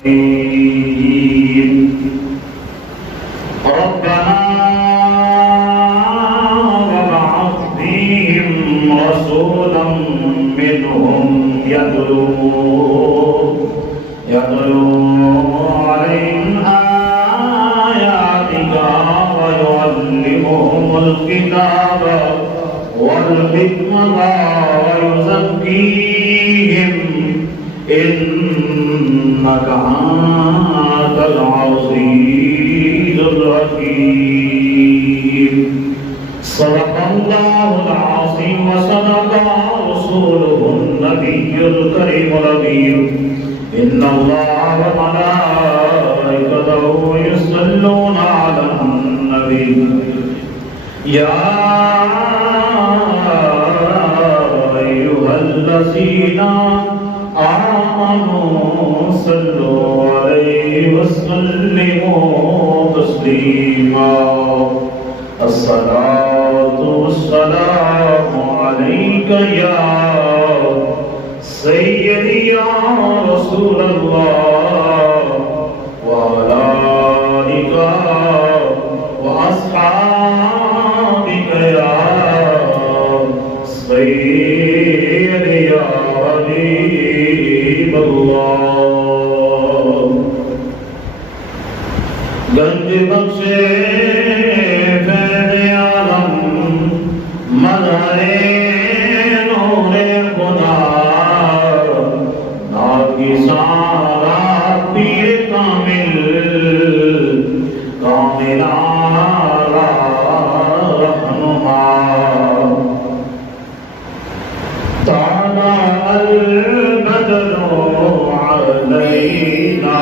ربنا وابعث فيهم رسولا منهم يتلو عليهم آياتك ويعلمهم الكتاب والحكمة ويزكيهم إنك أنت العزيز الحكيم. صدق الله العظيم وصدق رسوله النبي الكريم الأمين. إن الله وملائكته يصلون على النبي يا أيها الذين آمنوا صلوا عليه وسلموا تسليما. الصلاة والسلام عليك يا سيدي يا رسول الله وعلى آلك وأصحابك يا سيدي يا حبيب الله. گنج بخشے فیض عالم مظہر نور خدا ناکی سارا پیر کامل کاملارا رہنما. طلع البدر علينا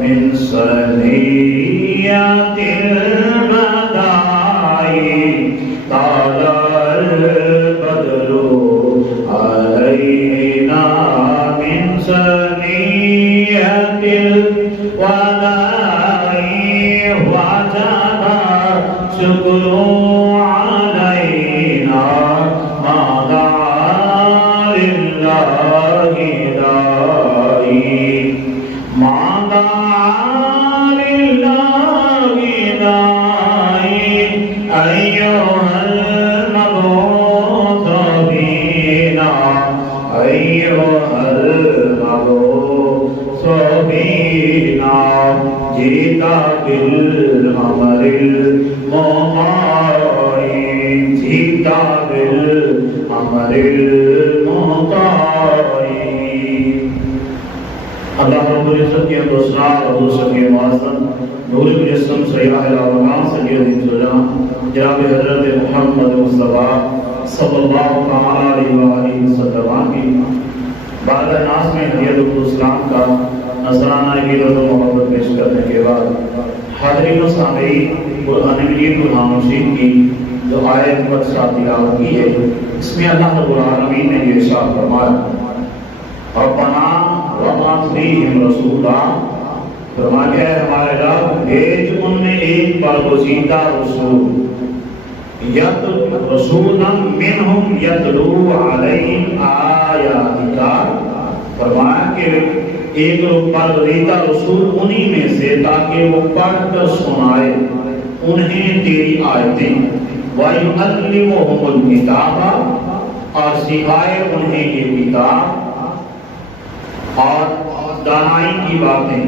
من ثنيات الوداع. طلع البدر علينا من ثنيات الوداع وجب شكر علينا ما دعا لله داعي. ما دعا لله داعي أيها المبعوث بنا أيها المبعوث بنا. جئت بالأمر المطاع جئت بالأمر المطاع. اللہ رب العزت کے دوسرا اور دوسرا کے معظم نور مجسم سیاح العالمین سید الجلال جناب حضرت محمد مصطفیٰ صلی اللہ علیہ وآلہ وسلم کی بعد ناس میں ہدیت الاسلام کا نذرانہ عقیدت و محبت پیش کرنے کے بعد حاضرین و سامعین قرآن مجید کو خاموشی کی جو آیت مقدسہ تلاوت کی ہے اس میں اللہ رب العالمین نے یہ ارشاد فرمایا ربنا وابعث فیہم رسولا. فرمایا ہے ہمارے رب بھیج ان میں ایک برگزیدہ رسول رسولا منہم یتلو علیہم آیاتک. فرمایا کہ ایک برگزیدہ رسول انہی میں سے تاکہ وہ پڑھ کر سنائے انہیں تیری آیتیں. وَيُعَلِّمُهُمُ الْكِتَابَ اور سکھائے انہیں یہ کتاب اور دانائی کی باتیں.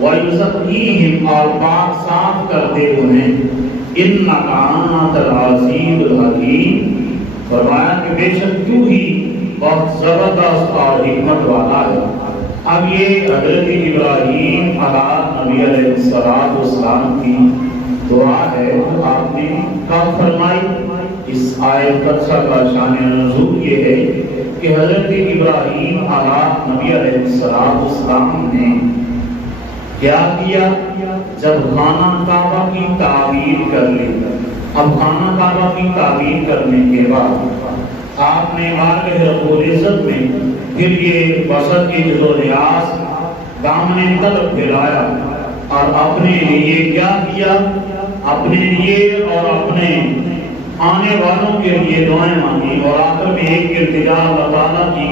وَيُزَكِّيهِمْ اور پاک صاف کرتے انہیں. إِنَّكَ أَنْتَ الْعَزِيزُ الْحَكِيمُ. فرمایا کہ بے شک تو ہی بہت زبردست اور حکمت والا ہے. اب یہ حضرت ابراہیم نبی علیہ السلام کی دعا ہے آپ نے کب فرمائی. اس آیت قدسہ کا شان نزول یہ ہے کہ حضرت ابراہیم نبی علیہ السلام نے کیا کیا جب خانہ کعبہ کی تعمیر کر لی. اب خانہ کعبہ کی تعمیر کرنے کے بعد آپ نے مالک رب العزت میں پھر یہ بسط کی جو ریاض دامن طلب پھیلایا اور اپنے لیے کیا کیا اپنے لیے اور اپنے آنے والوں کے لیے دعائیں مانگی اور آخر میں ایک التجا اللہ تعالیٰ کی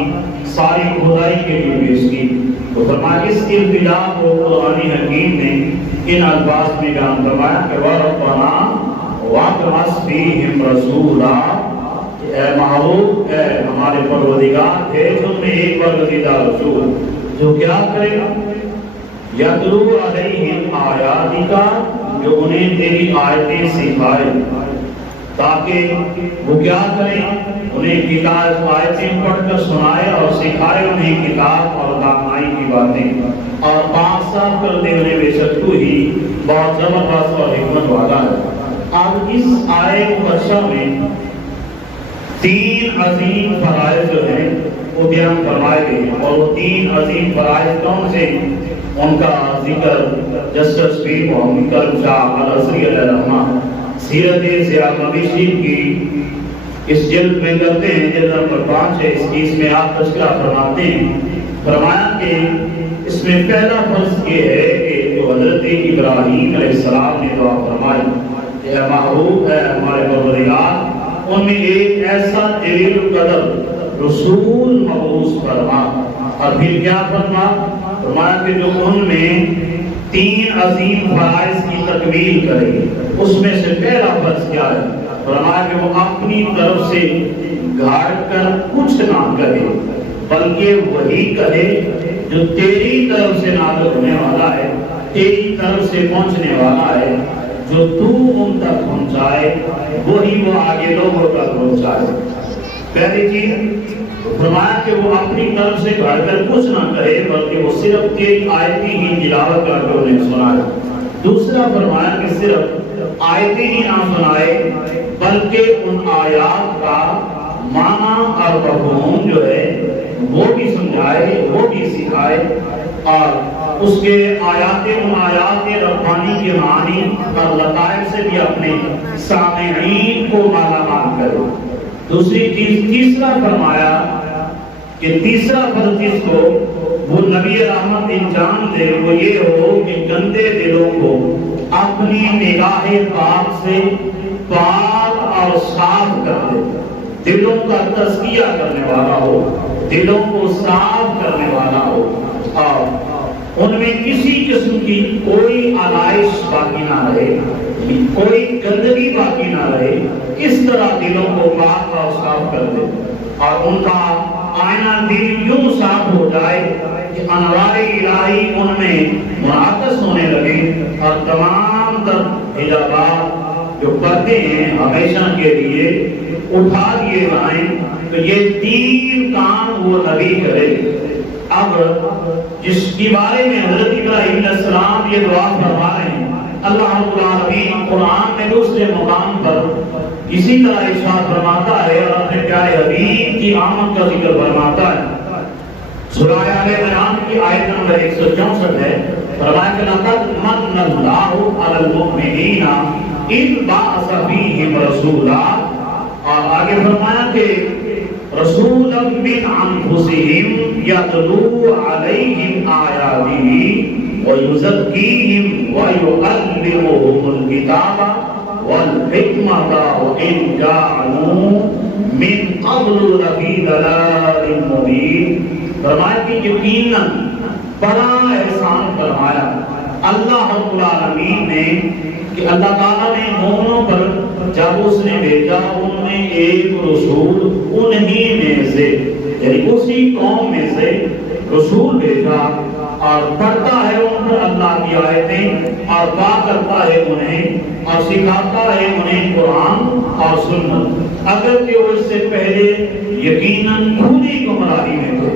ساری خدائی کے لیے پیش کی. تو فرمایا اس ابتدا کو قرآن حکیم نے ان الفاظ میں بیان فرمایا کہ وَرَبَّنَا وَابْعَثْ فِيهِمْ رَسُولًا، اے محبوب، اے ہمارے پروردگار، بھیج ان میں ایک برگزیدہ رسول جو کیا کرے گا، یتلو علیہم آیاتک، جو انہیں تیری آیتیں سکھائے، تاکہ وہ کیا کریں، انہیں کتاب آیتیں پڑھ کر سنائے اور سکھائے انہیں کتاب اور دانائی کی باتیں، اور پاک صاف کر دے انہیں، بے شک تو ہی بہت زبردست اور حکمت والا ہے۔ اب اس آیت مبارکہ میں تین عظیم فرائض جو ہیں وہ بیان فرمائے گئے ہیں، اور وہ تین عظیم فرائض کون سے، ان کا ذکر جسٹس پیر محمد کرم شاہ الازہری علیہ الرحمہ سیرت سیاق نبی شریف کی اس جلد میں کرتے ہیں، جلد نمبر 5 ہے، اس میں آپ تذکرہ فرماتے ہیں۔ فرمایا کہ اس میں پہلا فرض یہ ہے کہ جو حضرت ابراہیم علیہ السلام نے دعا فرمائی، اے محبوب، اے ہمارے پروردگار، ان میں ایک ایسا جلیل القدر رسول مبعوث فرما، اور پھر کیا فرمایا کہ جو ان میں تین عظیم فرائض کی تکمیل کرے، اس میں سے پہلا فرض کیا ہے، فرمایا کہ وہ اپنی طرف سے گھاڑ کر کچھ نہ کہے، بلکہ وہی کہے جو تیری طرف سے نازل ہونے والا ہے، تیری طرف سے پہنچنے والا ہے، جو تو ان تک پہنچائے وہی وہ آگے لوگوں تک پہنچائے۔ پہلی چیز فرمایا کہ وہ اپنی طرف سے گھڑ کر کچھ نہ کرے، بلکہ وہ صرف تیری آیتیں ہی تلاوت کر کے انہیں سنائے۔ دوسرا فرمایا کہ صرف آیتیں ہی نہ سنائے، بلکہ ان آیات کا معنی اور مفہوم جو ہے وہ بھی سمجھائے، وہ بھی سکھائے، اور اس کے ان آیات ربانی کے معنی اور لطائف سے بھی اپنے سامعین کو مالا مال کرے۔ دوسری چیز تیسرا فرمایا کہ تیسرا فرض جس کو وہ نبی رحمت انجام دے وہ یہ ہو کہ گندے دلوں کو اپنی نگاہ پاک سے پاک اور صاف کر دے، دلوں کا تزکیہ کرنے والا ہو، دلوں کو صاف کرنے والا ہو، اور ان میں کسی قسم کی کوئی علائش باقی نہ رہے، کوئی گندگی باقی نہ رہے، اس طرح دلوں کو پاک اور صاف کر دے، اور ان کا آئینہ دل یوں صاف ہو جائے کہ انوار الہی ان میں منعکس ہونے لگے، اور تمام تر حجابات جو پردے ہیں ہمیشہ کے لیے اٹھا دیے جائیں۔ تو یہ تین کام وہ نبی کرے۔ اب جس کے بارے میں حضرت ابراہیم علیہ السلام یہ دعا فرما رہے ہیں، اللہ رب العالمین قرآن میں دوسرے مقام پر اسی طرح ارشاد فرماتا ہے اور اپنے پیارے حبیب کی آمد کا ذکر فرماتا ہے۔ سورہ آل عمران کی آیت نمبر 164 ہے، فرمایا کہ لقد من اللہ علی المؤمنین اذ بعث فیہم رسولا، اور آگے فرمایا کہ رسولا من انفسہم یتلو علیہم آیاتہ وَيُزَكِّيهِمْ وَيُعَلِّمُهُمُ الْكِتَابَ وَالْحِكْمَةَ وَإِنْ كَانُوا مِنْ قَبْلُ لَفِي ضَلَالٍ مُبِينٍ۔ فرمایا کہ یقیناً بڑا احسان فرمایا اللہ رب العالمین نے کہ اللہ تعالیٰ نے مومنوں پر جب اس نے بھیجا ان میں ایک رسول انہی میں سے، یعنی اسی قوم میں سے رسول بھیجا، اور پڑھتا ہے ان پر اللہ کی آیتیں، اور بات کرتا ہے انہیں اور سکھاتا ہے انہیں قرآن اور سنت، اگر کہ وہ اس سے پہلے یقیناً کھلی گمراہی میں تھے۔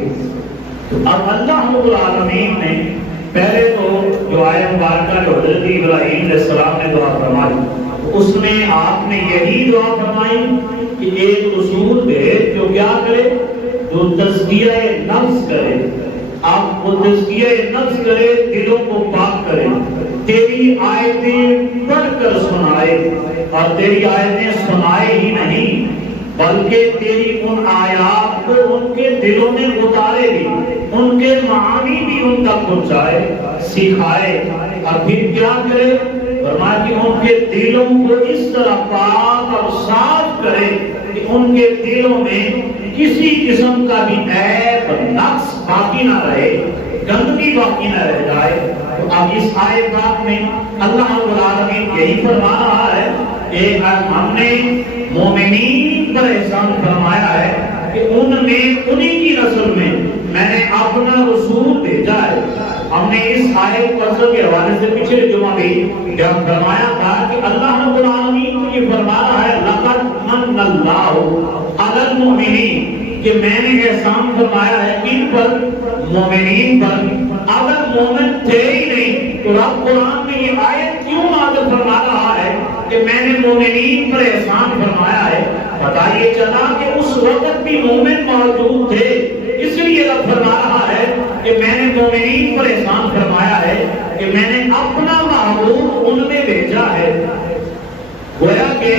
اب اللہ رب العالمین نے پہلے تو جو آیت مبارکہ جو حضرت ابراہیم علیہ السلام نے دعا فرمائی، اس میں آپ نے یہی دعا فرمائی کہ ایک رسول بھیج جو کیا کرے، جو تزکیہ نفس کرے، آپ وہ تزکیہ نفس کرے، دلوں کو پاک کرے، تیری آیتیں پڑھ کر سنائے، اور تیری آیتیں سنائے ہی نہیں بلکہ تیری ان آیات کو ان کے دلوں میں اتارے بھی، ان کے معانی بھی ان تک پہنچائے، سکھائے، اور پھر کیا کرے، فرمایا کہ ان کے دلوں کو اس طرح پاک اور صاف کرے کہ ان کے دلوں میں کسی قسم کا بھی عیب نقص باقی نہ رہے، گندگی باقی نہ رہ جائے۔ تو اب اس آیت پاک میں اللہ رب العالمین یہی فرما رہا ہے کہ ہم نے مومنین پر احسان فرمایا ہے کہ ان میں انہی کی نسل میں نے اپنا رسول بھیجا ہے۔ ہم نے اس آیت پسل کے حوالے سے پچھلے جمعہ بھی جب فرمایا تھا کہ اللہ رب العالمین کو یہ فرما رہا ہے لقد من اللہ علی المؤمنین، کہ میں نے احسان فرمایا ہے ان پر، مومنین پر۔ اگر مومن تھے ہی نہیں تو رب قرآن میں یہ آیت کیوں نازل فرما رہا ہے کہ میں نے مومنین پر احسان فرمایا ہے؟ پتہ یہ چلا کہ اس وقت بھی مومن موجود تھے، اس لیے رب فرما رہا ہے کہ میں نے مومنین پر احسان فرمایا ہے کہ میں نے اپنا محبوب ان میں بھیجا ہے۔ گویا کہ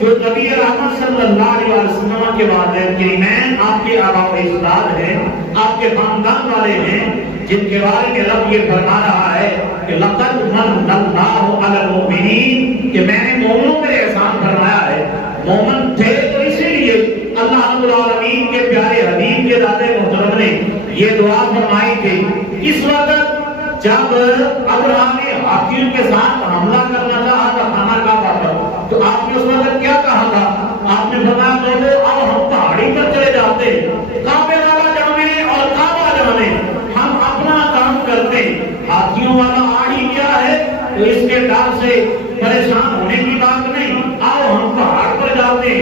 جو نبی رحمت صلی اللہ علیہ وسلم کے والدین کریمین آپ کے آباء و اجداد ہیں، آپ کے خاندان والے ہیں، جن کے بارے میں رب یہ فرما رہا ہے کہ لقد من اللہ علی المؤمنین، کہ میں نے مومنوں پر احسان فرمایا ہے۔ مومن تھے تو اسی لیے اللہ رب العالمین کے پیارے حبیب کے دادے محترم نے یہ دعا فرمائی تھی۔ اس وقت جب ابراہ نے ہاتھیوں کے ساتھ حملہ کرنا چاہا تھا خانہ کعبہ پر، تو آپ نے اس وقت کیا کہا تھا؟ آپ نے فرمایا لوگوں آؤ ہم پہاڑی پر چلے جاتے، کعبے والا جانے اور کعبہ جانے، ہم اپنا کام کرتے۔ ہاتھیوں والا آ ہی کیا ہے تو اس کے ڈر سے پریشان ہونے کی بات نہیں، آؤ ہم پہاڑ پر جاتے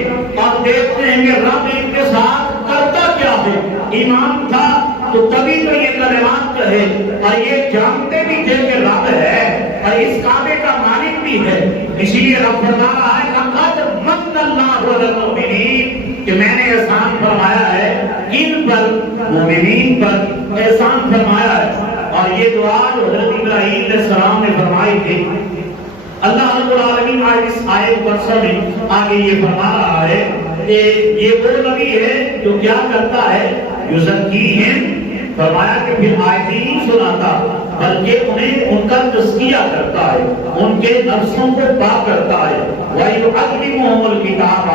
اور دیکھتے ہیں کہ رب ان کے ساتھ کرتا کیا ہے۔ ایمان تھا تو تبھی تو یہ کلمات کہے، اور یہ جانتے بھی تھے کہ رب ہے اور اس کعبے کا مالک بھی ہے۔ اسی لیے رب فرما رہا ہے لقد من اللہ علی المؤمنین، کہ میں نے احسان فرمایا ہے ان پر، مومنین پر احسان فرمایا ہے۔ اور یہ دعا جو حضرت ابراہیم علیہ السلام نے فرمائی تھی، اللہ رب العالمین آج اس آیت پر میں آگے یہ فرما رہا ہے کہ یہ وہ نبی ہے جو کیا کرتا ہے، یزکیہم، فرمایا کہ پھر آیت ہی نہیں سناتا بلکہ انہیں ان کا تزکیہ کرتا ہے، ان کے نفسوں کو پاک کرتا ہے۔ وَيُعَلِّمُهُمُ الْكِتَابَ،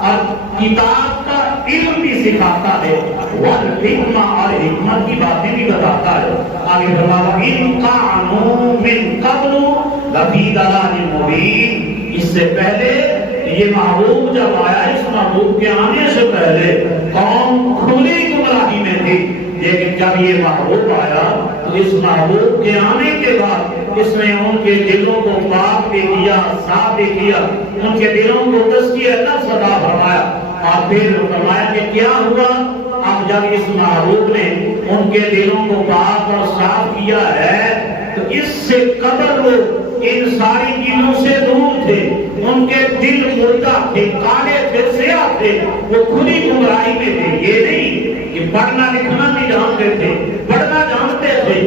اور کتاب کا علم بھی سکھاتا ہے، والحکمہ، اور حکمت کی باتیں بھی بتاتا ہے۔ آگے فرمایا إِن كَانُوا مِن قَبْلُ لَفِي ضَلَالٍ مُبِينٍ، اس سے پہلے یہ محبوب جب آیا، اس محبوب کے آنے سے پہلے قوم کھلی گمراہی میں تھی، لیکن جب یہ محبوب آیا تو اس محبوب کے آنے کے بعد اس نے ان کے دلوں کو پاک بھی کیا، صاف بھی کیا، ان کے دلوں کو تزکیہ نفس عطا فرمایا۔ اور پھر فرمایا کہ کیا ہوا، اب جب اس محبوب نے ان کے دلوں کو پاک اور صاف کیا ہے تو اس سے قبل وہ ان ساری چیزوں سے دور تھے، ان کے دل مردہ تھے، کالے تھے، سیاہ تھے، وہ کھلی گمراہی میں تھے۔ یہ نہیں کہ پڑھنا لکھنا نہیں جانتے تھے، پڑھنا جانتے تھے،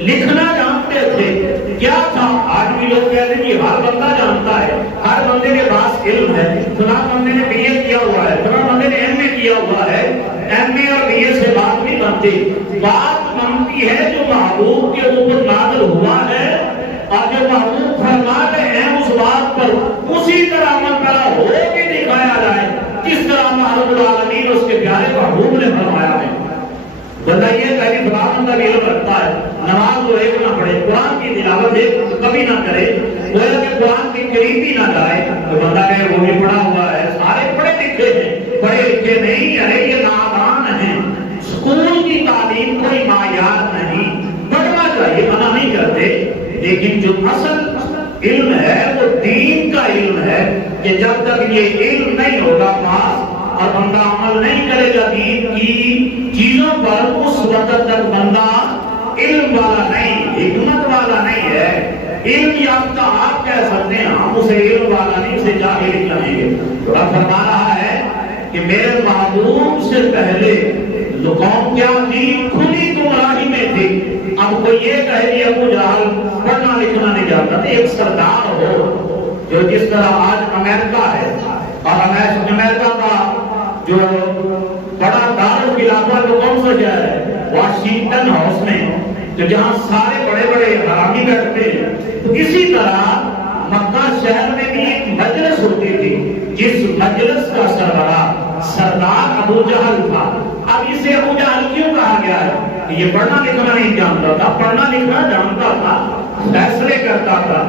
لکھنا جانتے تھے۔ کیا تھا؟ آج بھی لوگ کہتے ہیں کہ ہر بندہ جانتا ہے، ہر بندے کے پاس علم ہے، فلاں بندے نے بی اے کیا ہوا ہے، فلاں بندے نے ایم اے کیا ہوا ہے۔ ایم اے اور بی اے سے بات نہیں بنتی، بات بنتی ہے جو محبوب کے اوپر نازل ہوا ہے، اور جو محبوب فرما رہے ہیں اس بات پر اسی طرح عمل پیرا ہو کے دکھایا جائے جس طرح اللہ رب العالمین اس کے پیارے محبوب نے فرمایا ہے۔ بندہ یہ کہے کہ فلاں بندہ علم رکھتا ہے، نماز وہ ایک نہ پڑھے، قرآن کی تلاوت ایک کبھی نہ کرے، گویا کہ قرآن کے قریب ہی نہ جائے، تو بندہ کہے وہ بھی پڑھا ہوا ہے، سارے پڑھے لکھے ہیں، پڑھے لکھے نہیں، ارے یہ نادان ہیں۔ اسکول کی تعلیم کوئی معیار نہیں، پڑھنا چاہیے، منع نہیں کرتے، لیکن جو اصل علم ہے وہ دین کا علم ہے، کہ جب تک یہ علم نہیں ہوگا پاس اور بندہ عمل نہیں کرے گا دین کی چیزوں پر، اس وقت تک بندہ علم والا نہیں، حکمت والا نہیں ہے۔ علم یافتہ آپ کہہ سکتے ہیں، ہم اسے علم والا نہیں، اسے جاہل کہیں گے۔ تو رب فرما رہا ہے کہ میرے محبوب سے پہلے قوم کیا تھی، کھلی گمراہی میں تھی۔ اب کوئی یہ کہے کہ ابو جہل پڑھنا لکھنا نہیں جانتا تھا، ایک سردار ہو جو جس طرح آج امریکہ ہے، اور امریکہ کا جو بڑا دارالخلافہ تو کون سا شہر ہے، واشنگٹن ہاؤس میں، تو جہاں سارے بڑے بڑے حرامی بیٹھتے ہیں، تو اسی طرح مکہ شہر میں بھی ایک مجلس ہوتی تھی، جس مجلس کا سردار ابو جہل تھا۔ اب اسے ابو جہل کیوں کہا گیا ہے؟ یہ پڑھنا لکھنا نہیں جانتا تھا، پڑھنا لکھنا جانتا تھا، فیصلے کرتا تھا۔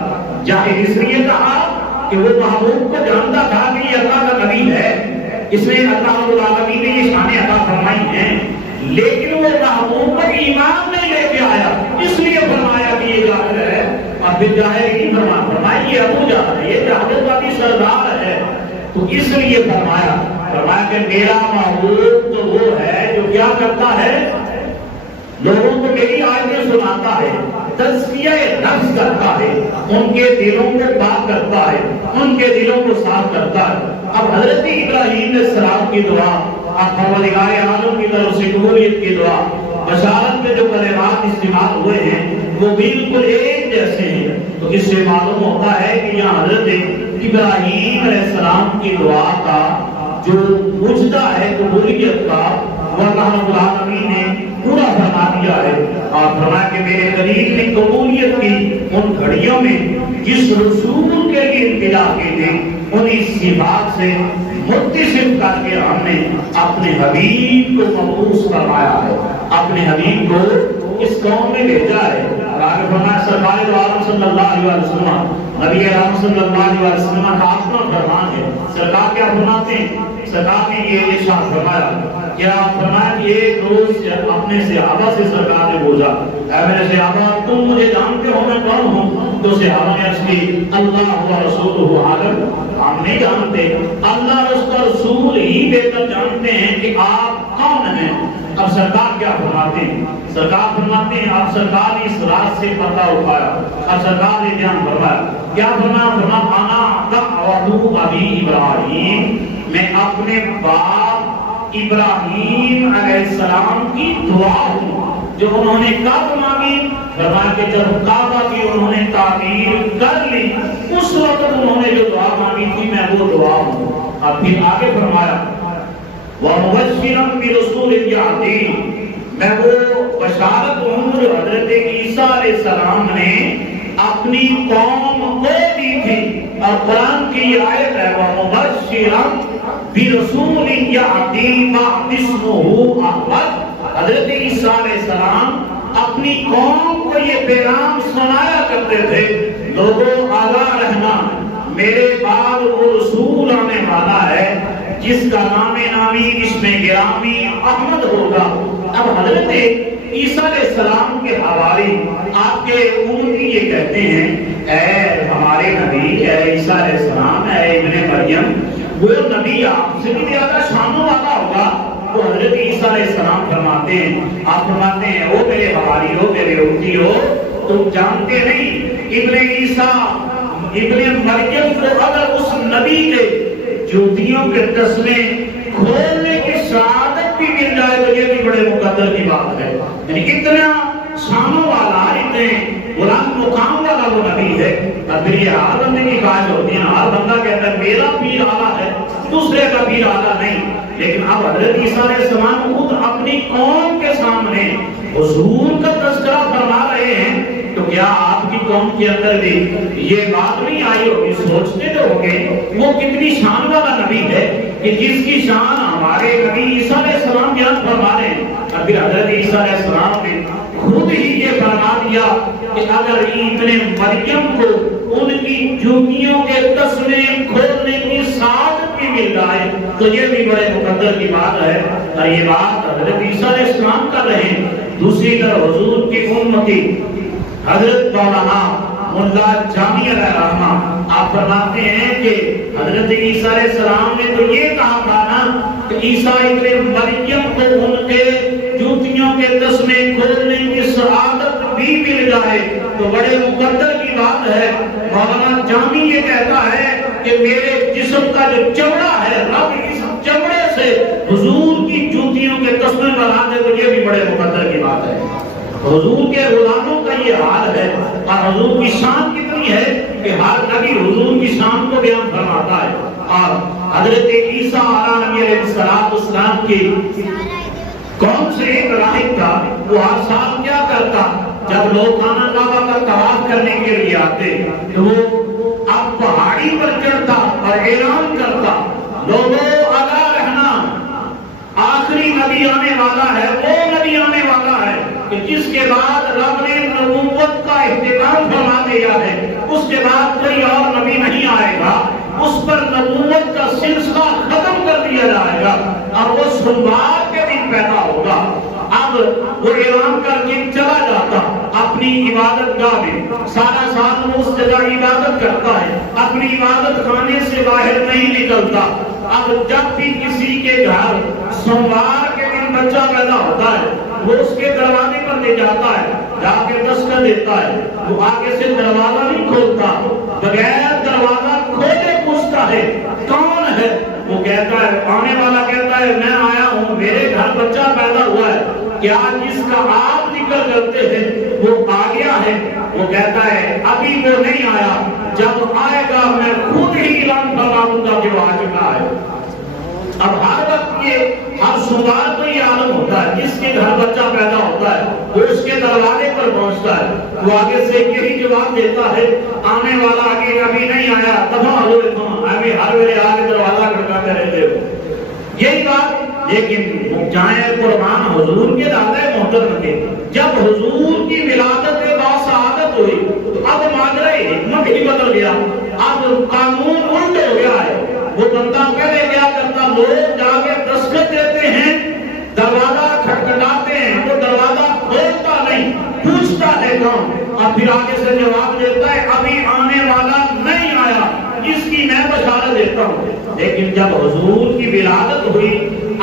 جاہل اس لیے کہا کہ وہ محبوب کو جانتا تھا کہ یہ اللہ کا نبی ہے، اس نے اللہ رب العالمین نے یہ شانیں عطا فرمائی ہیں، لیکن وہ محبوب پر ایمان نہیں لے کے آیا، اس لیے فرمایا کہ یہ جاہل ہے۔ اور پھر جاہل کی فرمایا یہ ابو جہل ہے، یہ جاہلوں کا بھی سردار ہے، تو اس لیے فرمایا کہ میرا محبوب تو وہ ہے جو کیا کرتا ہے، لوگوں کو میری آیتیں سناتا ہے، تزکیہ نفس کرتا ہے، ان کے دلوں کو پاک کرتا ہے، ان کے دلوں کو صاف کرتا ہے۔ اب حضرت ابراہیم علیہ السلام کی دعا، اب پروردگار عالم کی طرف سے قبولیت کی دعا، بشارت میں جو کلمات استعمال ہوئے ہیں وہ بالکل ایک جیسے ہیں، تو اس سے معلوم ہوتا ہے کہ یہاں حضرت ابراہیم علیہ السلام کی دعا کا جو مجدہ ہے قبولیت کا، وہ اللہ رب العالمین نے پورا فرما دیا ہے، اور فرمایا کہ میرے قریب نے قبولیت کی ان گھڑیوں میں جس رسول کے لیے ابتدا کی تھی، انہی صفات سے متصف کر کے ہم نے اپنے حبیب کو مبعوث فرمایا ہے، اپنے حبیب کو اس قوم میں بھیجا ہے۔ اور آگے فرمایا سرکار دو عالم صلی اللہ علیہ وسلم، نبی اکرم صلی اللہ علیہ وسلم کا اپنا فرمان ہے۔ سرکار کیا فرماتے ہیں؟ سرکار نے یہ ارشاد فرمایا، کیا فرمایا کہ ایک روز اپنے صحابہ سے سرکار نے پوچھا، اے میرے صحابہ تم مجھے جانتے ہو میں کون ہوں؟ تو صحابہ نے عرض کی اللہ و رسولہ عالم، ہم نہیں جانتے، اللہ اور اس کا رسول ہی بہتر جانتے ہیں کہ آپ کون ہیں۔ اب سرکار کیا فرماتے ہیں؟ سرکار فرماتے ہیں اب سرکار نے اس رات سے پردہ اٹھایا، اب سرکار نے بیان فرمایا، کیا فرمایا؟ فرمایا انا دعوت ابی ابراہیم، میں اپنے باپ ابراہیم علیہ السلام کی دعا ہوں جو انہوں نے کب مانگی؟ فرمایا کہ جب کعبہ کی انہوں نے تعمیر کر لی اس وقت انہوں نے جو دعا مانگی تھی میں وہ دعا ہوں۔ اب پھر آگے فرمایا وَمُبَشِّرًا بِرَسُولٍ يَأْتِي، میں وہ بشارت ہوں جو حضرت عیسیٰ علیہ السلام نے اپنی قوم کو دی تھی، اور قرآن کی یہ آیت ہے وَمُبَشِّرًا بِرَسُولٍ يَأْتِي مِنْ اسْمِهِ أَحْمَدَ۔ حضرت عیسیٰ علیہ السلام اپنی قوم کو یہ پیغام سنایا کرتے تھے، لوگوں آگاہ رہنا، میرے بعد وہ رسول آنے والا ہے جس کا نام نامی اسم گرامی احمد ہوگا۔ اب حضرت عیسیٰ علیہ السلام کے حوالی آپ کے امتی یہ کہتے ہیں اے ہمارے نبی، اے عیسیٰ علیہ السلام، اے ابن مریم، وہ نبی آپ سے بھی زیادہ شانوں والا ہوگا۔ تو حضرت عیسیٰ علیہ السلام فرماتے ہیں، آپ فرماتے ہیں او میرے حوالی ہو، میرے امتی ہو، تم جانتے نہیں ابن عیسیٰ ابن مریم کو اگر اس نبی کے جوتیوں کے تسمے کھولنے کی شہادت بھی مل جائے تو یہ بھی بڑے مقدر کی بات ہے۔ یعنی اتنا شانوں والا، اتنے بلند مقام والا وہ نبی ہے۔ اب پھر یہ ہر بندے کی خواہش ہوتی ہے، ہر بندہ کہتا ہے میرا پیر اعلیٰ ہے، دوسرے کا پیر اعلیٰ نہیں۔ لیکن اب حضرت عیسیٰ علیہ السلام خود اپنی قوم کے سامنے حضور کا تذکرہ فرما رہے ہیں، تو کیا آپ کی قوم کے اندر بھی یہ بات نہیں آئی ہوگی؟ سوچتے تو ہوگے وہ کتنی شان والا نبی ہے کہ جس کی شان ہمارے نبی عیسیٰ علیہ السلام بیان فرما رہے ہیں۔ اور پھر حضرت عیسیٰ علیہ السلام نے خود ہی یہ فرما دیا کہ اگر ابن مریم کو ان کی جوتیوں کے تسمے کھولنے کی سعادت بھی مل جائے تو یہ بھی بڑے مقدر کی بات ہے۔ اور یہ بات حضرت عیسیٰ علیہ السلام کر رہے ہیں۔ دوسری طرف حضور کی امتی حضرت مولانا ملا جامی علیہ الرحمہ آپ فرماتے ہیں کہ حضرت عیسیٰ علیہ السلام نے تو یہ کہا تھا نا کہ عیسیٰ ابن مریم کو ان کے جوتیوں کے تسمے کھولنے کی سعادت بھی مل جائے تو بڑے مقدر کی بات ہے۔ مولانا جامی یہ کہتا ہے کہ میرے جسم کا جو چمڑا ہے رب اس چمڑے سے حضور کی جوتیوں کے تسمے بنا دے تو یہ بھی بڑے مقدر کی بات ہے۔ حضور کے غلاموں کا یہ حال ہے، اور حضور کی شان کتنی ہے کہ ہر نبی حضور کی شان کو بیان فرماتا ہے۔ اور حضرت عیسیٰ علیہ السلام کی کون سے ایک راہب تھا، وہ ہر سال کیا کرتا؟ جب لوگ خانہ کعبہ کا طواف کرنے کے لیے آتے تو وہ اب پہاڑی پر چڑھتا اور اعلان کرتا لوگوں آگاہ رہنا، آخری نبی آنے والا ہے، وہ نبی آنے والا ہے کہ جس کے بعد رب نے نبوت کا اختتام فرما دیا ہے، اس کے بعد کوئی اور نبی نہیں آئے گا، اس پر نبوت کا سلسلہ ختم کر دیا جائے گا اور وہ سوموار کے دن پیدا ہوگا۔ اب وہ اعلان کر کے چلا جاتا اپنی عبادت گاہ میں، سارا سال وہ اس جگہ عبادت کرتا ہے، اپنی عبادت خانے سے باہر نہیں نکلتا۔ اب جب بھی کسی کے گھر سوموار کے دن بچہ پیدا ہوتا ہے، وہ اس کے دروازے پر لے جاتا ہے، جا کے دستک دیتا ہے، وہ آگے سے دروازہ نہیں کھولتا، بغیر دروازہ کھولے پوچھتا ہے کون ہے؟ وہ کہتا ہے، آنے والا کہتا ہے میں آیا ہوں، میرے گھر بچہ پیدا ہوا ہے، کیا جس کا آپ ذکر کرتے ہیں وہ آ گیا ہے؟ وہ کہتا ہے ابھی وہ نہیں آیا، جب آئے گا میں خود ہی اعلان فرماؤں گا کہ وہ آ چکا ہے۔ اب ہر وقت یہ ہر سوموار کو یہ عالم ہوتا ہے، جس کے گھر بچہ پیدا ہوتا ہے وہ اس کے دروازے پر پہنچتا ہے، وہ آگے سے یہی جواب دیتا ہے، آنے والا آگے ابھی نہیں آیا، دفعہ ہوئے تم ابھی ہر ویلے آگے دروازہ کھڑکاتے رہتے ہو۔ یہی بات لیکن جائیں قربان حضور کے دادا محترم کے، جب حضور کی ولادت باسعادت ہوئی تو اب ماجرا حکمت ہی بدل گیا، اب قانون الٹ ہو گیا ہے۔ وہ بندہ پہلے کیا کرتا، لوگ جا کے دستخط دیتے ہیں، دروازہ کھٹکھٹاتے ہیں، وہ دروازہ کھولتا نہیں، پوچھتا ہے کون، اور پھر آگے سے جواب دیتا ہے ابھی آنے والا نہیں آیا، اس کی میں بشارت دیتا ہوں۔ لیکن جب حضور کی ولادت ہوئی،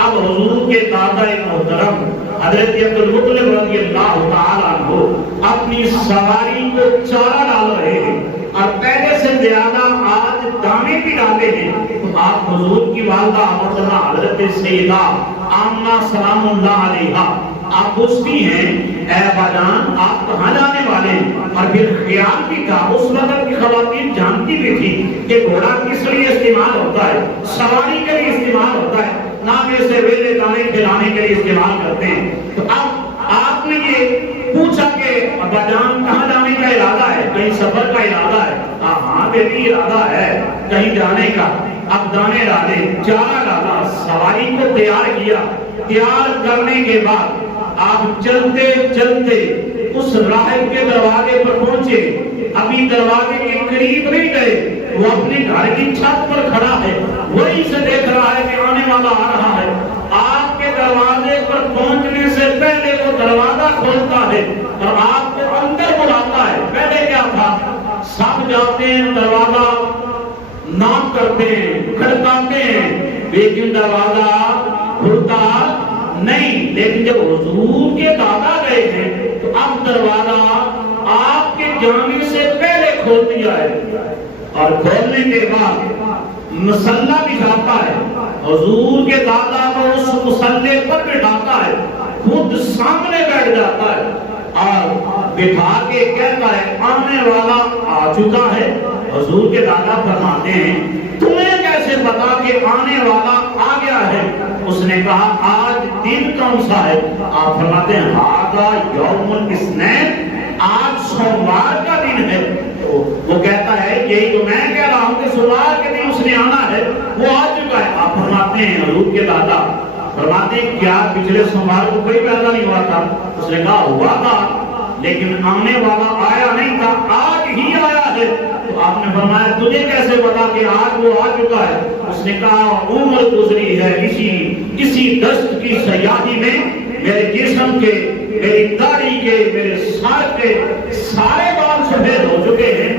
اب حضور کے دادا محترم حضرت عبدالمطلب رضی اللہ تعالیٰ عنہ اپنی سواری کو چارہ ڈال رہے ہیں اور پہلے سے زیادہ آج دانے بھی ڈالے ہیں، تو آپ حضور کی والدہ محترمہ حضرت سیدہ آمنہ سلام اللہ علیہا آپ پوچھتی ہیں اے باجان آپ کہاں جانے والے ہیں؟ اور پھر خیال بھی تھا، اس وقت کی خواتین جانتی بھی تھی کہ گھوڑا کس لیے استعمال ہوتا ہے، سواری کے لیے استعمال ہوتا ہے، نہ میں سے ویلے دانے کھلانے کے لیے استعمال کرتے ہیں۔ تو اب آپ نے یہ پوچھا کہ باجان کہاں جانے کا ارادہ ہے، کہیں سفر کا ارادہ ہے؟ ہاں بیٹی ارادہ ہے کہیں جانے کا۔ اب دانے ڈالے، چارہ ڈالا، سواری کو تیار کیا، تیار کرنے کے بعد آپ چلتے چلتے اس راہب کے دروازے پر پہنچے، ابھی دروازے کے قریب نہیں گئے، وہ اپنے گھر کی چھت پر کھڑا ہے، وہی سے دیکھ رہا ہے کہ آنے والا آ رہا ہے۔ آپ کے دروازے پر پہنچنے سے پہلے وہ دروازہ کھولتا ہے اور آپ کو اندر بلاتا ہے۔ پہلے کیا تھا، سب جاتے ہیں دروازہ ناک کرتے ہیں، کھڑکاتے ہیں، لیکن دروازہ کھلتا نہیں۔ لیکن جب حضور کے دادا گئے ہیں تو اب دروازہ آپ کے جانے سے پہلے کھول دیا ہے، اور کھولنے کے بعد مصلی بچھاتا ہے، حضور کے دادا کو اس مصلی پر بٹھاتا ہے، خود سامنے بیٹھ جاتا ہے اور بٹھا کے کہتا ہے آنے والا آ چکا ہے۔ حضور کے دادا فرماتے ہیں تمہیں کیسے پتا کہ آنے والا آ گیا ہے؟ اس نے کہا آج دن کون سا ہے؟ آپ فرماتے ہیں ہذا یوم الاثنین، آج سوموار کا دن ہے۔ وہ کہتا ہے یہی تو میں کہہ رہا ہوں کہ سوموار کے دن اس نے آنا ہے، وہ آ چکا ہے۔ آپ فرماتے ہیں حضور کے دادا فرماتے ہیں کیا پچھلے سوموار کو کوئی پیدا نہیں ہوا تھا؟ اس نے کہا ہوا تھا لیکن آنے والا آیا نہیں تھا، آج ہی آیا ہے۔ تو آپ نے فرمایا تجھے کیسے پتا کہ آج وہ آ چکا ہے؟ اس نے کہا عمر گزری ہے اسی دشت کی سیاحی میں، میرے جسم کے، میری داڑھی کے، میرے سر کے سارے بال سفید ہو چکے ہیں۔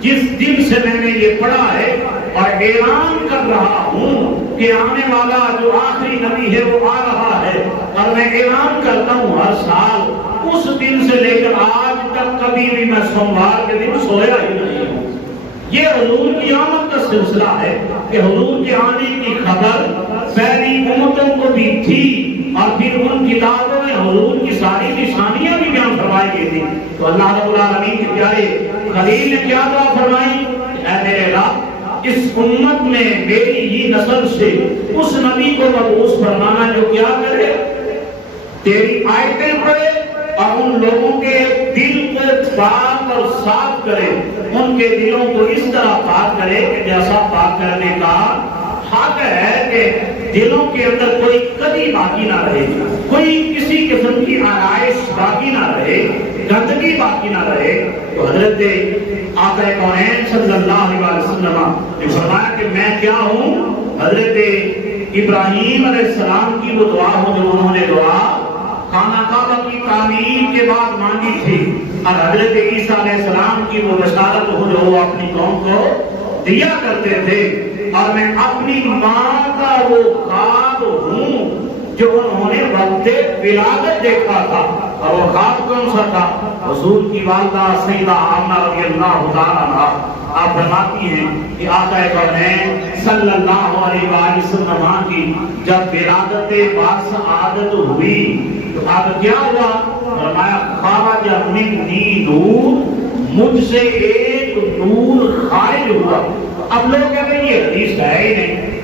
جس دن سے میں نے یہ پڑھا ہے اور اعلان کر رہا ہوں کہ آنے والا جو آخری نبی ہے وہ آ رہا ہے، اور میں اعلان کرتا ہوں ہر سال اس دن سے لے کر آج تک کبھی بھی میں سوموار کے دن سویا ہی نہیں ہوں۔ یہ حضور کی آمد کا سلسلہ ہے کہ حضور کے آنے کی خبر پہلی امتوں کو بھی تھی، اور پھر ان کتابوں میں حضور کی ساری نشانیاں بھی بیان فرمائی گئی تھی۔ تو اللہ رب العالمین کے پیارے خلیل نے کیا دعا فرمائی، اے میرے رب اس امت میں میری ہی نسل سے اس نبی کو مبعوث فرمانا جو کیا کرے، تیری آیتیں پڑھے اور ان لوگوں کے دل کو پاک اور صاف کرے، ان کے دلوں کو اس طرح پاک کرے کہ جیسا پاک کرنے کا حق ہے کہ دلوں کے اندر کوئی کمی باقی نہ رہے، کوئی کسی قسم کی آرائش باقی نہ رہے، گندگی باقی نہ رہے، تو حضرت آقا کونین صلی اللہ علیہ وسلم نے فرمایا کہ میں کیا ہوں؟ حضرت ابراہیم علیہ السلام کی وہ دعا ہو جو انہوں نے دعا خانہ کعبہ کی تعمیر کے بعد مانگی تھی، اور حضرت عیسیٰ علیہ السلام کی وہ بشارت ہو جو وہ اپنی قوم کو دیا کرتے تھے، اور میں اپنی ماں کا وہ خواب ہوں جو انہوں نے وقت ولادت دیکھا تھا، اور وہ خواب کون سا تھا؟ حضور کی والدہ سیدہ آمنہ رضی اللہ تعالیٰ عنہا آپ فرماتی ہیں کہ آقا کونین صلی اللہ علیہ وسلم کی جب ولادت باسعادت ہوئی تو اب کیا ہوا؟ فرمایا خواب جب منی نور، مجھ سے ایک نور خارج ہوا۔ اب لوگ کہتے ہیں یہ حدیث ہے ہی نہیں،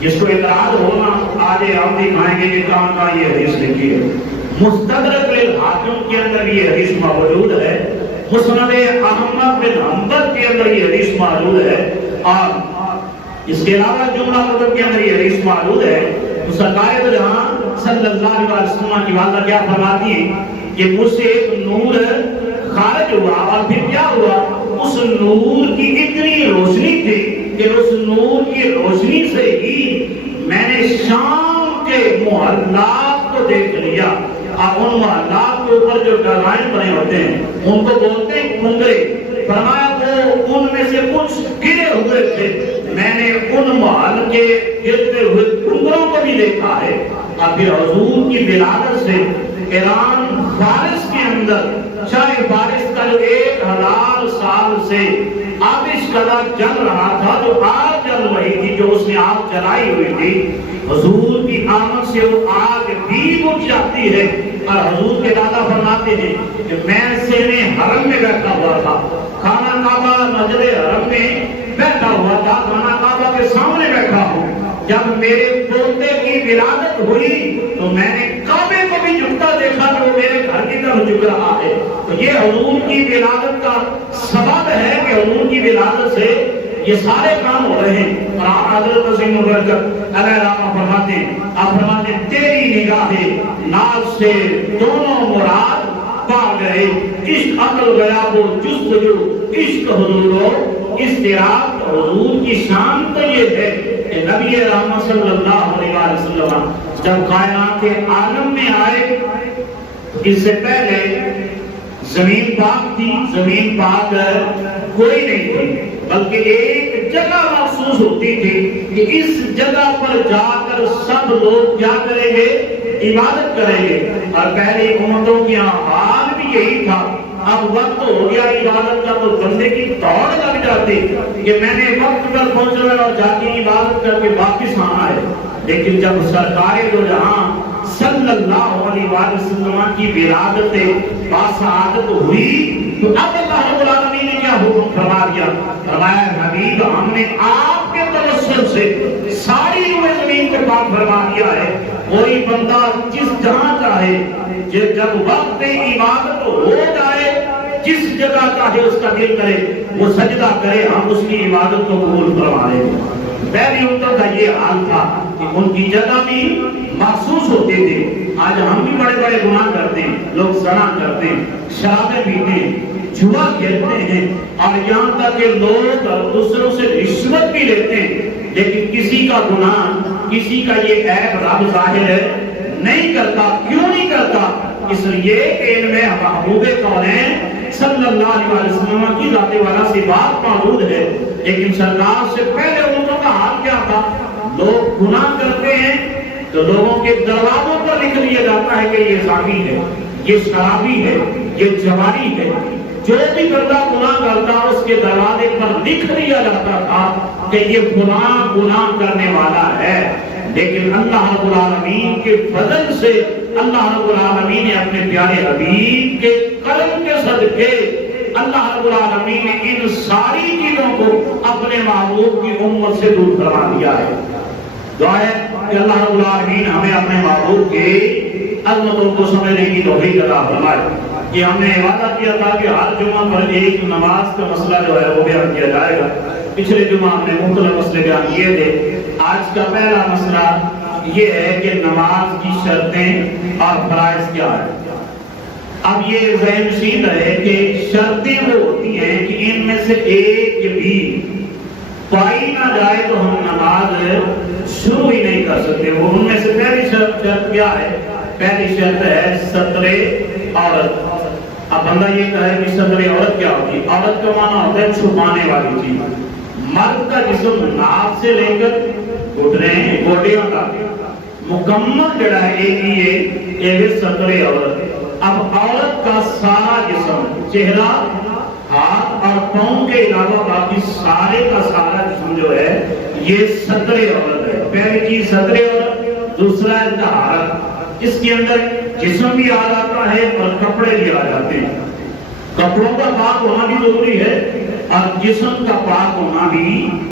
جس کو اعتراض ہونا آج ہم دکھائیں گے کہ کہاں کا یہ حدیث لکھی ہے۔ مستدرک للحاکم کے اندر یہ حدیث موجود ہے، مسند احمد بن حنبل کے اندر یہ حدیث موجود ہے، اور اس کے علاوہ جملہ مطلب کے اندر یہ حدیث موجود ہے۔ تو سرکار دو جہاں صلی اللہ علیہ وسلم کی والدہ کیا فرماتی ہیں کہ مجھ سے ایک نور خارج ہوا، اور پھر کیا ہوا؟ اس نور کی اتنی روشنی تھی کہ اس نور کی روشنی سے ہی میں نے شام کے محلات کو دیکھ لیا، اور ان محلات کے اوپر جو ڈیزائن بنے ہوتے ہیں ان کو بولتے ہیں کنگرے۔ فرمایا وہ ان میں سے کچھ گرے ہوئے تھے، میں نے ان محل کے گرتے ہوئے کنگروں کو بھی دیکھا ہے۔ اور پھر حضور کی ولادت سے ایران فارس کے اندر شاہ فارس کا جو 1000 سال سے آتش کلا جل رہا تھا، جو آگ جل رہی تھی، جو اس نے آگ جلائی ہوئی تھی، حضور کی آمد سے وہ آگ بھی بجھ جاتی ہے۔ اور حضور کے دادا فرماتے ہیں کہ میں سینے حرم میں بیٹھا ہوا تھا، خانہ کعبہ مسجد حرم میں بیٹھا ہوا تھا، خانہ کعبہ کے سامنے بیٹھا ہوں، جب میرے پوتے کی ولادت ہوئی تو میں نے کعبے کو بھی جھکتا دیکھا کہ وہ میرے گھر کی طرف جھک رہا ہے۔ تو یہ حضور کی ولادت کا سبب ہے کہ حضور کی ولادت سے یہ سارے کام ہو رہے ہیں۔ اور حضرت حسین برکت علیہ السلام فرماتے ہیں، آپ فرماتے ہیں تیری نگاہ ناز سے دونوں مراد پا گئے، عشق عقل گیا وہ جستجو، عشق حضور و استراق۔ حضور کی شان تو یہ ہے کہ نبی رحمت صلی اللہ علیہ وسلم جب کائنات عالم میں آئے، اس سے پہلے زمین پاک تھی، زمین پاک کوئی نہیں تھی، بلکہ ایک جگہ محسوس ہوتی تھی کہ اس جگہ پر جا کر سب لوگ کیا کریں گے؟ عبادت کریں گے۔ اور پہلے امتوں کی حال بھی یہی تھا۔ اب وقت ہو گیا عبادت کا، تو بندے کی دوڑ لگ جاتی کہ میں نے وقت پر پہنچنا اور جا کے عبادت کر کے واپس آنا ہے۔ لیکن جب سرکار دو جہاں صلی اللہ علیہ وسلم کی ولادت باسعادت ہوئی تو اب اللہ رب العالمین نے کیا حکم فرما دیا؟ فرمایا حبیب ہم نے آپ کے توسل سے ساری روئے زمین کو پاک فرما دیا ہے، کوئی بندہ جس جہاں چاہے جب وقت عبادت ہو جائے جس جگہ چاہے اس کا دل کرے وہ سجدہ کرے، ہم اس کی عبادت کو قبول فرما لیں۔ پہلی امتوں کا یہ حال تھا کہ ان کی جگہ بھی محسوس ہوتے تھے۔ آج ہم بھی بڑے بڑے گناہ کرتے ہیں، لوگ زنا کرتے ہیں، شرابیں پیتے ہیں، جوا کھیلتے ہیں، اور یہاں تک کہ لوگ دوسروں سے رشوت بھی لیتے ہیں، لیکن کسی کا گناہ، کسی کا یہ عیب رب ظاہر نہیں کرتا۔ کیوں نہیں کرتا؟ اس لیے کہ ان میں محبوب کونین صلی اللہ علیہ وسلم کی ذات والا سے بات موجود ہے۔ لیکن سرکار سے پہلے امتوں کا حال کیا تھا؟ لوگ گناہ کرتے ہیں تو لوگوں کے دروازوں پر لکھ لیا جاتا ہے کہ یہ زانی ہے، یہ شرابی ہے، یہ جواری ہے۔ جو بھی بندہ گناہ کرتا اس کے دروازے پر لکھ لیا جاتا تھا کہ یہ فلاں گناہ کرنے والا ہے۔ لیکن اللہ رب العالمین کے فضل سے اللہ رب العالمین نے اپنے پیارے حبیب کے کرم کے صدقے اللہ رب العالمین نے ان ساری چیزوں کو اپنے محبوب کی امت سے دور کروا دیا ہے۔ دعا ہے کہ اللہ رب العالمین ہمیں اپنے محبوب کے عظمتوں کو سمجھنے کی توفیق عطا فرمائے۔ کہ ہم نے وعدہ کیا تھا کہ ہر جمعہ پر ایک نماز کا مسئلہ جو ہے وہ بیان کیا جائے گا۔ پچھلے جمعہ ہم نے مختلف مسئلے بیان کیے تھے۔ آج کا پہلا مسئلہ یہ ہے کہ نماز کی شرطیں اور فرائض کیا ہے۔ اب یہ ذہن نشین ہے کہ شرطیں وہ ہوتی ہیں کہ ان میں سے ایک بھی پائی نہ جائے تو ہم نماز شروع ہی نہیں کر سکتے۔ وہ ان میں سے پہلی شرط کیا ہے؟ پہلی شرط ہے ستر عورت۔ اب بندہ یہ کہے کہ ستر عورت کیا ہوتی ہے؟ عورت کا معنی ہوتا ہے چھپانے والی چیز۔ مرد کا جسم ناک سے لے کر گھٹنے گوڈیوں کا مکمل جڑا ہے ایک ستر عورت۔ اب عورت کا سارا جسم، چہرہ، ہاتھ اور پاؤں کے علاوہ باقی سارے کا سارا جسم جو ہے یہ ستر عورت ہے۔ پہلی چیز ستر عورت، دوسرا ہے طہارت۔ اس کے اندر جسم بھی آ جاتا ہے اور کپڑے بھی آ جاتے ہیں۔ کپڑوں کا پاک ہونا بھی ضروری ہے اور جسم کا پاک ہونا بھی